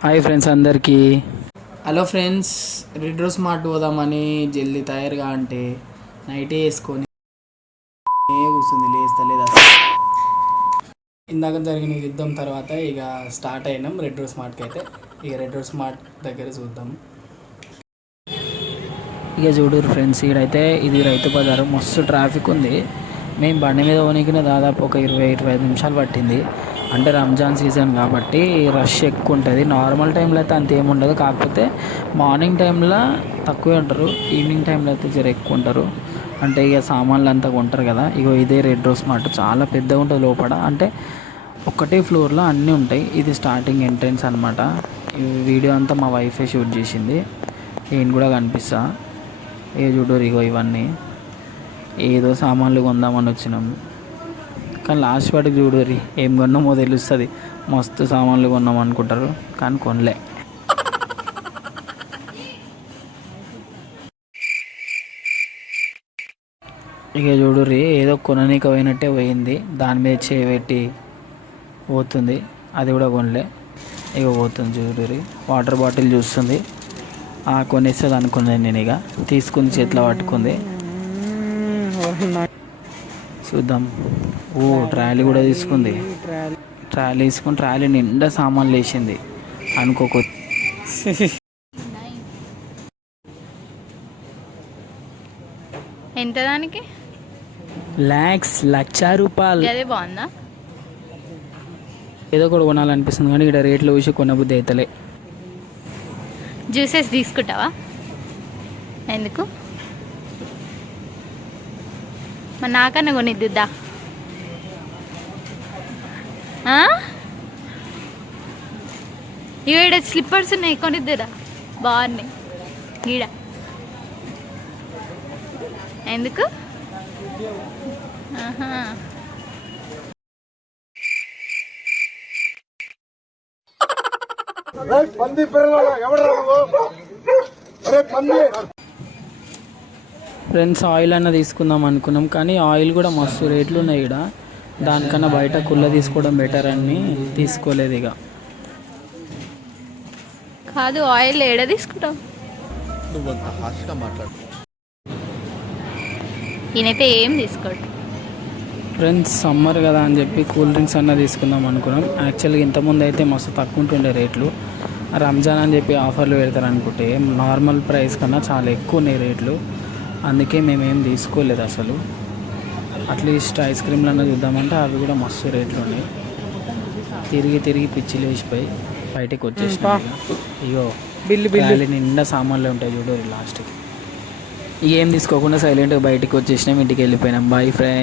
Hi friends అందరికీ. Hello friends, red rose mart పోదామని జల్దీ తయారుగా అంటే నైటే వేసుకొని కూర్చుంది, లేస్తలేదు అసలు. ఇందాక జరిగిన యుద్ధం తర్వాత ఇక స్టార్ట్ అయినాం రెడ్ రోజ్ మార్ట్కి. అయితే ఇక రెడ్ రోజ్ మార్ట్ దగ్గర చూద్దాం. ఇక చూడరు ఫ్రెండ్స్, ఇక్కడైతే ఇది రైతు బజారు, మస్తు ట్రాఫిక్ ఉంది. మేము బండి మీద పోనీకి దాదాపు ఒక 20-25 నిమిషాలు పట్టింది. అంటే రంజాన్ సీజన్ కాబట్టి రష్ ఎక్కువ ఉంటుంది. నార్మల్ టైంలో అయితే అంత ఏముండదు, కాకపోతే మార్నింగ్ టైంలో తక్కువే ఉంటారు, ఈవినింగ్ టైంలో అయితే జర ఎక్కువ ఉంటారు. అంటే ఇక సామాన్లు అంతా కొంటారు కదా. ఇగో ఇదే రెడ్ రోజ్ మార్ట్, చాలా పెద్దగా ఉంటుంది లోపల. అంటే ఒకటే ఫ్లోర్లో అన్నీ ఉంటాయి. ఇది స్టార్టింగ్ ఎంట్రెన్స్ అనమాట. ఈ వీడియో అంతా మా వైఫే షూట్ చేసింది, నేను కూడా కనిపిస్తా. ఏ చూడరు, ఇగో ఇవన్నీ ఏదో సామాన్లు కొందామని వచ్చినాము, కానీ లాస్ట్ వాటికి చూడరి ఏం కొన్నామో తెలుస్తుంది. మస్తు సామాన్లు కొన్నాం అనుకుంటారు, కానీ కొనలే. ఇక చూడరి ఏదో కొననీకి పోయినట్టే పోయింది, దాని మీద చేయబెట్టి పోతుంది. అది కూడా కొనలే, ఇక పోతుంది. చూడరి వాటర్ బాటిల్ చూస్తుంది, కొనేస్తుంది అనుకున్నాను నేను. ఇక తీసుకుంది, చేతిలో పట్టుకుంది. చూద్దాం. ఓ ట్రాలీ కూడా తీసుకుంది. ట్రాలీ తీసుకుని ట్రాలీ నిండా సామాన్లు వేసింది అనుకోకు. ఎంత దానికి? లక్ష రూపాయలు. అదే బాగుందా? ఏదో కూడా కొనాలనిపిస్తుంది, కానీ ఇక్కడ రేట్లు చూసి కొనబుద్ధి అవుతలే. జ్యూసెస్ తీసుకుంటావా? ఎందుకు? మరి నాకన్నా కొనిద్దుద్దా? ఈడ స్లిప్పర్స్ ఉన్నాయి, కొనిద్దురా, బాగున్నాయి ఈడ. ఎందుకు? ఫ్రెండ్స్, ఆయిల్ అన్న తీసుకుందాం అనుకున్నాం, కానీ ఆయిల్ కూడా మస్తు రేట్లు ఉన్నాయి ఇక్కడ. దానికన్నా బయట కుళ్ళ తీసుకోవడం బెటర్ అని తీసుకోలేదు. ఇక కాదు, ఆయిల్ ఏడ తీసుకుంటాం? ఈయనైతే ఏం తీసుకోడు. ఫ్రెండ్స్, సమ్మర్ కదా అని చెప్పి కూల్ డ్రింక్స్ అన్న తీసుకుందాం అనుకున్నాం. యాక్చువల్గా ఇంతకుముందు అయితే మస్తు తక్కువ ఉంటుండే రేట్లు. రంజాన్ అని చెప్పి ఆఫర్లు పెడతారు అనుకుంటే నార్మల్ ప్రైస్ కన్నా చాలా ఎక్కువ ఉన్నాయి రేట్లు. అందుకే మేమేం తీసుకోలేదు అసలు. అట్లీస్ట్ ఐస్ క్రీమ్లు అన్న చూద్దామంటే అవి కూడా మస్తు రేట్లు ఉన్నాయి. తిరిగి తిరిగి పిచ్చి లేచిపోయి బయటకు వచ్చేసినా. ఇగో బిల్లు నిండా సామాన్లు ఉంటాయి చూడు లాస్ట్కి. ఏం తీసుకోకుండా సైలెంట్గా బయటకు వచ్చేసినాం, ఇంటికి వెళ్ళిపోయినాం. Bye friends.